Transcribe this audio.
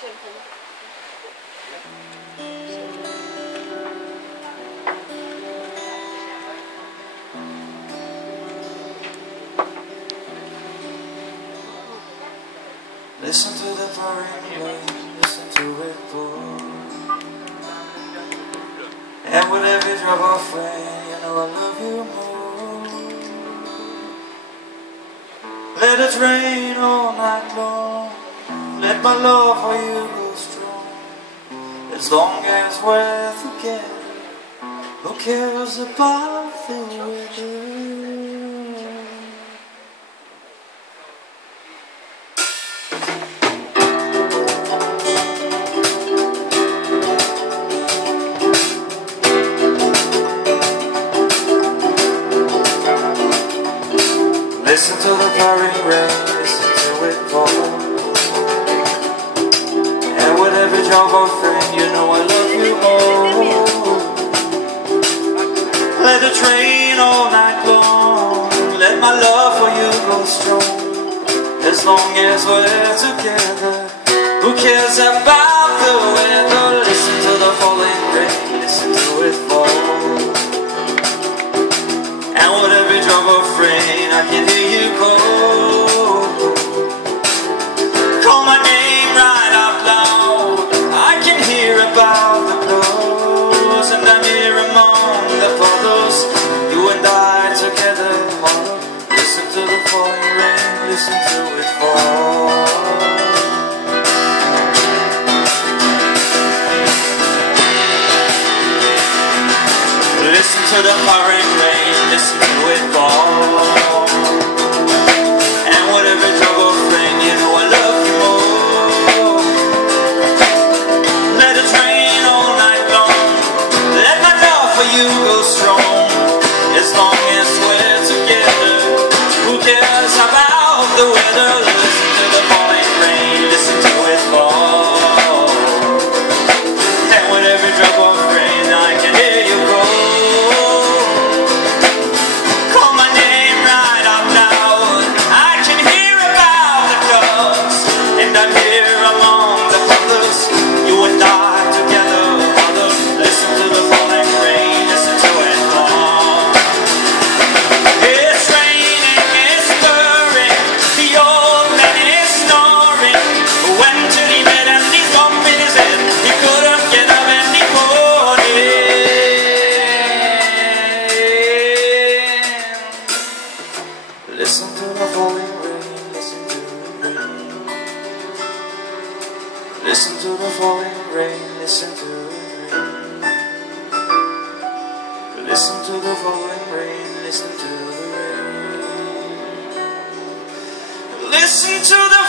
Listen to the pouring rain, listen to it pour. And with every drop of rain, you know I love you more. Let it rain all night long, let my love for you go strong. As long as we're together, who cares about the weather? Listen to the pouring rain, listen to it pour. And with every drop of rain, you know I love you more. Let it rain all night long, let my love for you go strong. As long as we're together, who cares about the weather? Listen to the falling rain, listen to it fall. And with every drop of rain, I can hear you call. Call my name right out loud, I can hear about the clouds. And I'm here among the puddles, you and I together. Listen to the falling rain, listen to it fall. Listen to the pouring rain, listen to it fall. And whatever drop of rain, you know I love you more. Let it rain all night long, let my love for you go strong. As long as we're together, who cares about the weather? Listen to the falling rain, listen to it fall. And with every drop of rain, I can hear you call. Listen to the falling rain, listen to the rain. Listen to the falling rain, listen to the rain. Listen to the falling rain, listen to the rain. Listen to the